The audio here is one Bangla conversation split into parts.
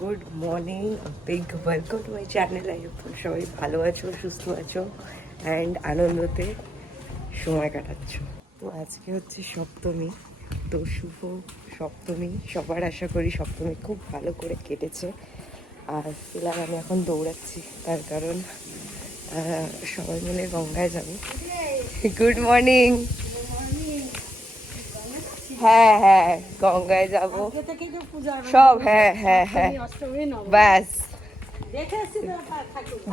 Good morning big welcome to my channel hi সবাই ভালো আছো, সুস্থ আছো অ্যান্ড আনন্দতে সময় কাটাচ্ছ। তো আজকে হচ্ছে সপ্তমী। তো শুভ সপ্তমী। সবার আশা করি সপ্তমী খুব ভালো করে কেটেছে। আর ফিলহাল আমি এখন দৌড়াচ্ছি। তার কারণ সবাই মিলে গঙ্গায় যাব। গুড মর্নিং হ্যাঁ হ্যাঁ গঙ্গায় যাব। সব হ্যাঁ হ্যাঁ হ্যাঁ। ব্যাস।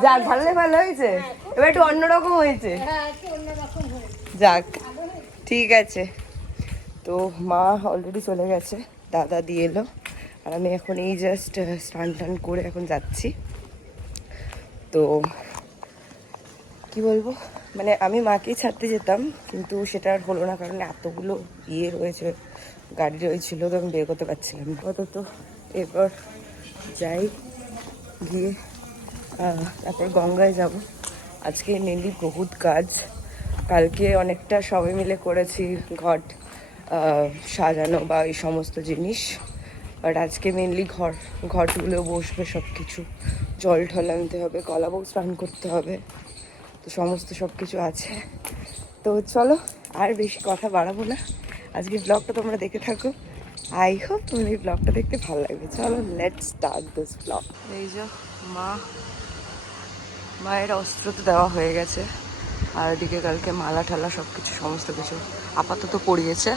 যাক ভালো ভালো হয়েছে? এবার একটু অন্যরকম হয়েছে। যাক ঠিক আছে। তো মা অলরেডি চলে গেছে দাদা দিয়ে এলো। আর আমি এখন এই জাস্ট স্নান টান করে এখন যাচ্ছি। তো কি বলব? মানে আমি মাকেই ছাড়তে যেতাম, কিন্তু সেটা আর হলো না, কারণ এতগুলো ইয়ে রয়েছে, গাড়ি রয়েছিল, তো আমি বের করতে পারছিলাম। আপাতত এরপর যাই, গিয়ে তারপর গঙ্গায় যাব। আজকে মেনলি বহুত কাজ। কালকে অনেকটা সবাই মিলে করেছি ঘট সাজানো বা এই সমস্ত জিনিস। বাট আজকে মেনলি ঘর, ঘরগুলো বসবে সব কিছু জল ঠল আনতে হবে কলাবউ স্নান করতে হবে। তো সমস্ত সব কিছু আছে। তো চলো, আর বেশি কথা বাড়াবো না। আজকে ব্লগটা তোমরা দেখে থাকো। আই হোপ তোমার এই ব্লগটা দেখতে ভালো লাগবে। চলো লেট স্টার্ট দিস ব্লগ এই যে, মা, মায়ের অস্ত্র তো দেওয়া হয়ে গেছে। আর ওদিকে কালকে মালা ঠালা সব কিছু সমস্ত কিছু আপাতত পড়িয়েছে।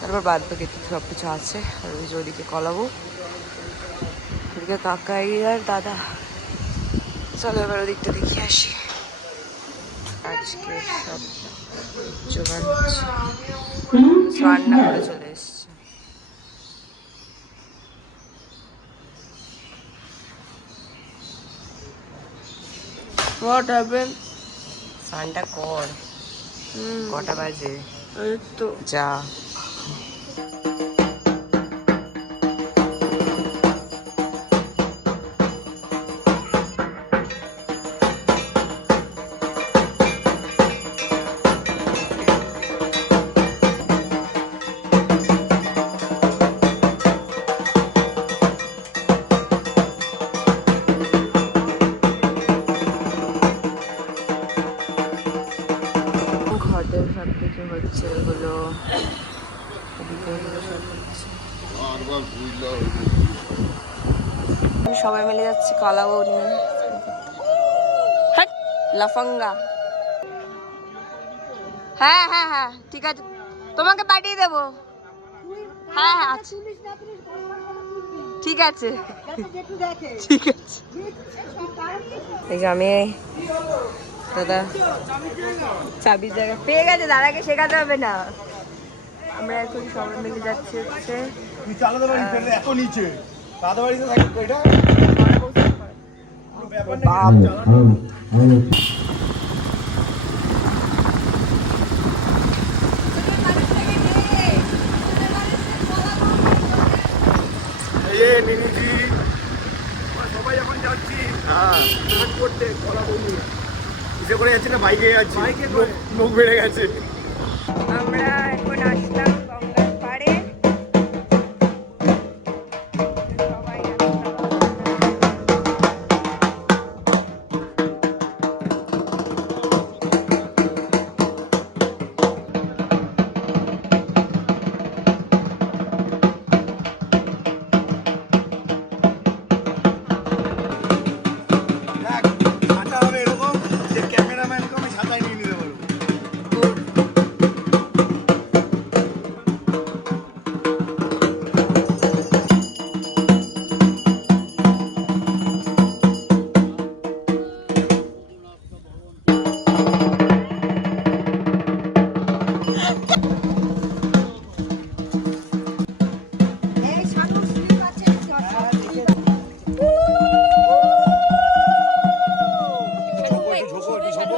তারপর বাদ বাকি সব কিছু আছে। আর ওই যে ওদিকে কলাবো। ওদিকে কাকাই আর দাদা। চলো, এবার ওদিকটা দেখে আসি। আজকে সব জোগান রান্না করে চলে এসছে। What happened? স্নানটা কর। কটা বাজে? তো। যা। সবাই মিলে যাচ্ছি কলাবো নিয়ে। হাট, লাফাঙ্গা। হ্যাঁ হ্যাঁ হ্যাঁ ঠিক আছে। তোমাকে পাঠিয়ে দেবো। হ্যাঁ হ্যাঁ আছে ঠিক আছে। ঠিক আছে। এই যে আমি দাদা চাবির জায়গা পেয়ে গেছে দাদাকে শেখাতে হবে না। আমরা এখন সবাই মিলে যাচ্ছি হচ্ছে দাদা বাড়িতে আমরা সবাই এখন যাচ্ছি। হ্যাঁ। করতে কলা বন্ধু কিসে করে যাচ্ছি না বাইকে যাচ্ছি। বাইকে মুখ বেড়ে গেছে।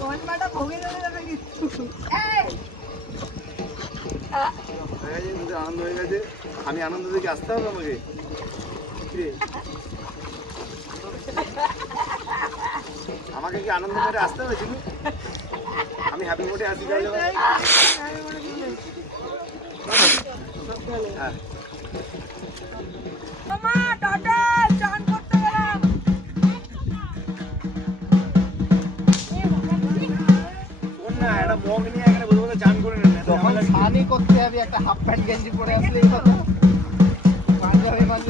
চশমাটা ভোগে দেবে যাবে কিন্তু হয়ে আনন্দ হয়ে গেছে আমি আনন্দ দেখে আসতে হবে আমাকে? আমাকে কি আনন্দ করে আসতে হবে শুধু আমি হ্যাপি মোডে আসি হ্যাঁ টাটা করতে হবে একটা হাফ প্যান্ট গেঞ্জি পরে আসলে মাঝে মাঝে